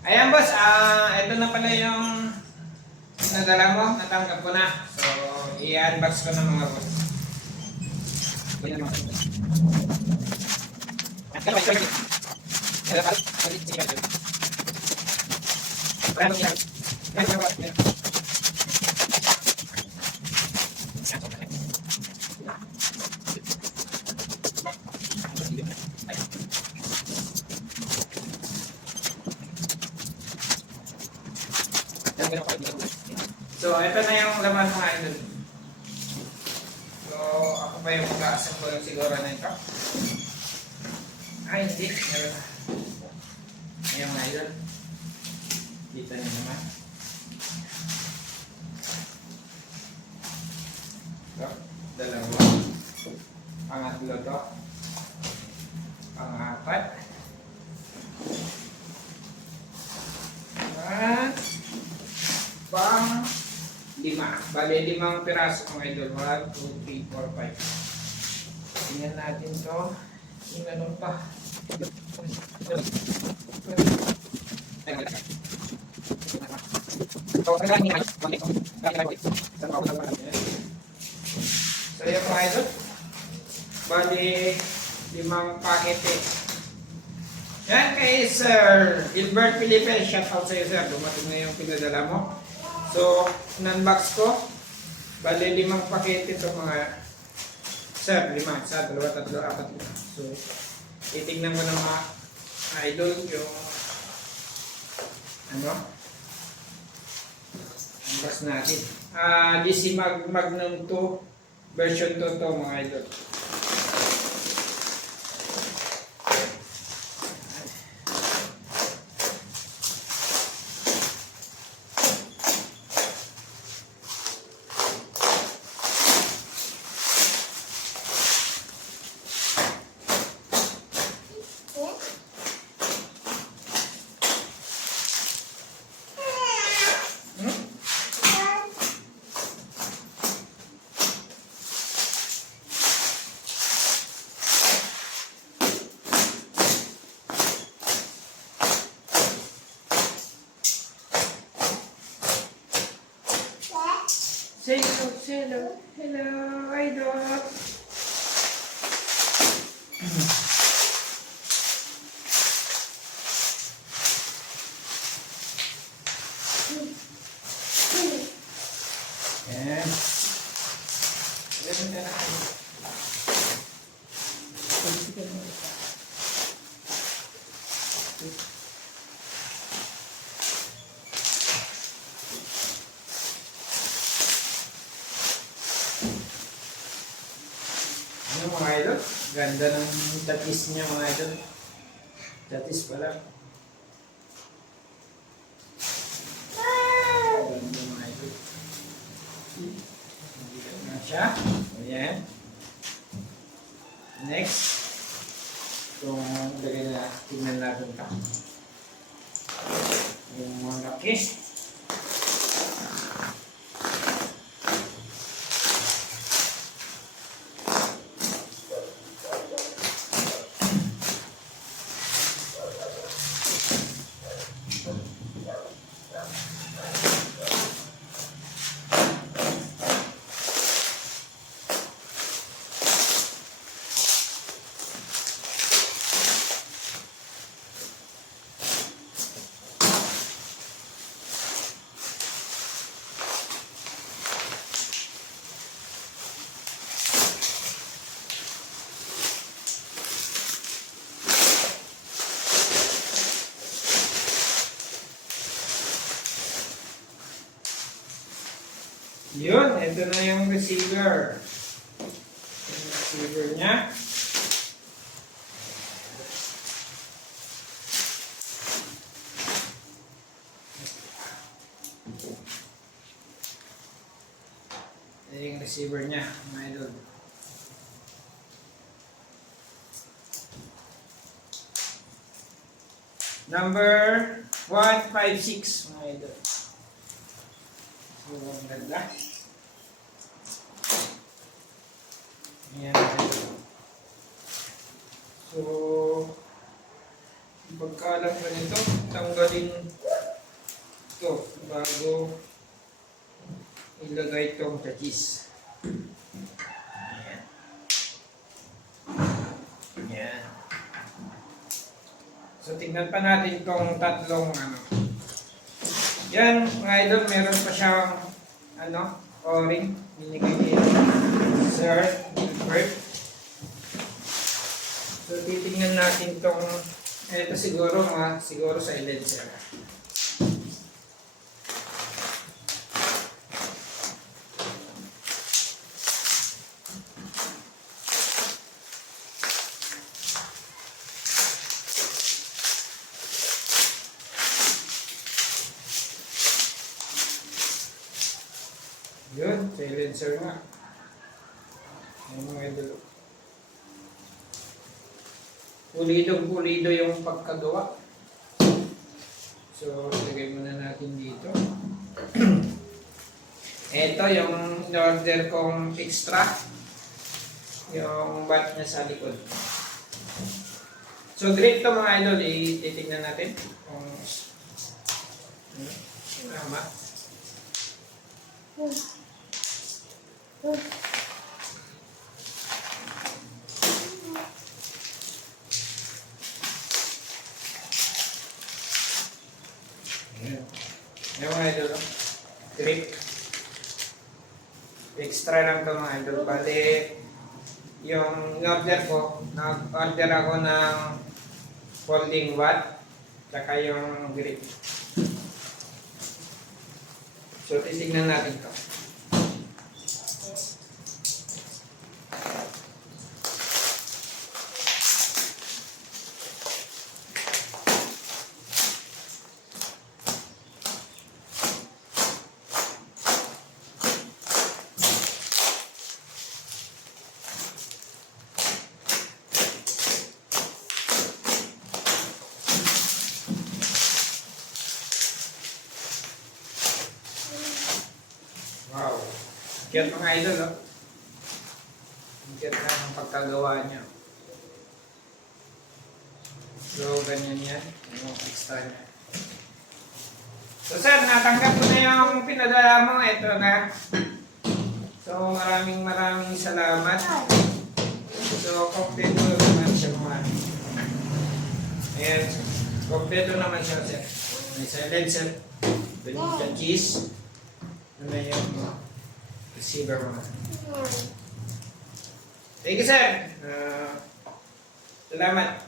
Ayan boss, ito na pala yung nadala mo, natanggap ko na. So, i-unbox ko na mga boss. So, ito na yung laman mga idol. So, ako pa yung mag-assemble siguro na ito. Ay, hindi. Ayan mga idol. Kita nyo naman. Ito, dalawa. Pangatlo to. Pangapat. At pang lima. Bale, limang piraso mga idol. 1, 2, 3, 4, 5. Tingnan natin to. Yung ano pa. So yun mga idol. Bale, limang pakete. Yan kay Sir Gilbert Felipe. Shout out sa iyo sir. Dumating na yung pinadala mo. So, in-unbox ko. Bale, limang pakete ito mga sir. 5. 1, 2, 3, 4, 5. So, titignan mo ng mga idol yung ano unbox natin. DC Magnum 2 version 2 to mga idol. Hello, hello, idol. Yan. Ganun na lang. Ano mga idol? Ganda ng tatis niya mga idol. Tatis pala. Ganda mga idol. Nandito na siya. Ayan. Next. Itong lagay na tingnan natin ka. Yung mga laki. Yun, ito na yung receiver. Yung receiver niya. Ito yung receiver niya, mga idol. Number 156, mga idol. So, ang ganda. Ayan. So, pagkalat na nito, tanggalin bago ilagay itong cheese. Ayan. Ayan. So, tingnan pa natin itong tatlong Yan, mga idol, meron pa siyang o-ring. Binigay ni Sir Gilbert. So, titingnan natin itong ito siguro silencer. Yun, silencer nga. Yung mga idol. Pulido yung pagkagawa. So, lagay muna natin dito. Ito yung in-order kong extra. Yung bat niya sa likod. So, grip to mga idol. Titignan natin kung tama. Yung mga idol, grip. Extra lang ito mga idol. Bali, yung order ko, nag-order ako ng folding bat, tsaka yung grip. So, titignan natin ito. Wow. Cute mga idol, oh. Ang cute na ang pagkagawa niya. So, ganyan yan. Yung extra niya. So, sir, natanggap ko na yung pinadala mo. Ito na. So, maraming salamat. So, kompleto naman siya mga. Ayan. Kompleto naman siya, sir. May silencer. Vanilla cheese. Ano yung receiver mo? Thank you, sir. Salamat.